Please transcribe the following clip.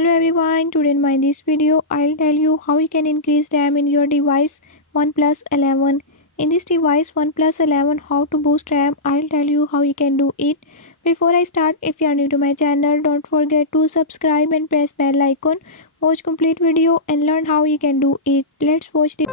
Hello everyone, today in this video I'll tell you how you can increase RAM in your device Oneplus 11. In this device Oneplus 11, how to boost RAM, I'll tell you how you can do it. Before I start, if you are new to my channel, don't forget to subscribe and press bell icon. Watch complete video and learn how you can do it. Let's watch the